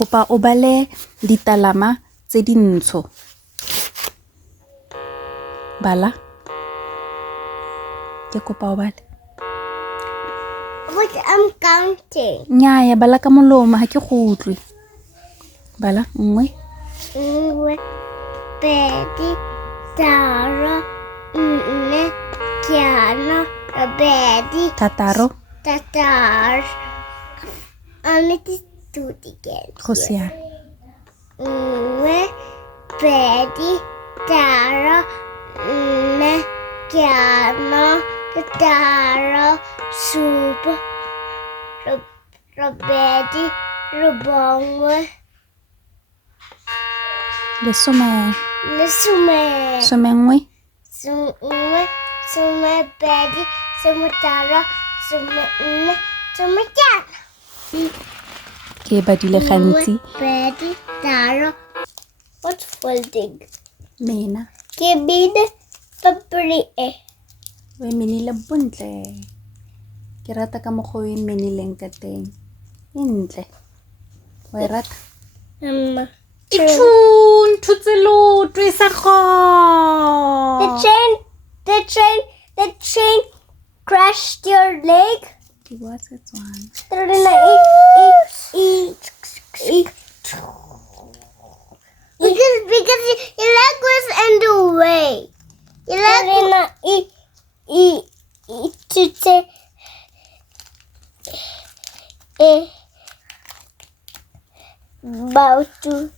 kopa o bale ditalama tse dintsho. Bala. Ke kopa o bale. But I'm counting. Nnyaya, bala ka molomo ha ke go utlwe. Bala, 1, 1, 2, 3, 4, 5, 6, 6, Tatar. Let's do it again. go siya. 1, 2, 3, 4, 5, 6, Super. Robedi, Robongo, Lesome. Lesume, 11. Sume, Bedi, Sumatara, Sume, Sumajan. Ke badile gantsi. Bedi, Tara. What's folding? Mena. Give me the papri. We menile bontle. Ke rata ka mokgwa o e menileng ka teng. E ntle. Wa e rata? Itshun, thutselo, twisakho. The chain crashed your leg. Ke bua Setswana. Because your leg was in the way. Your leg about to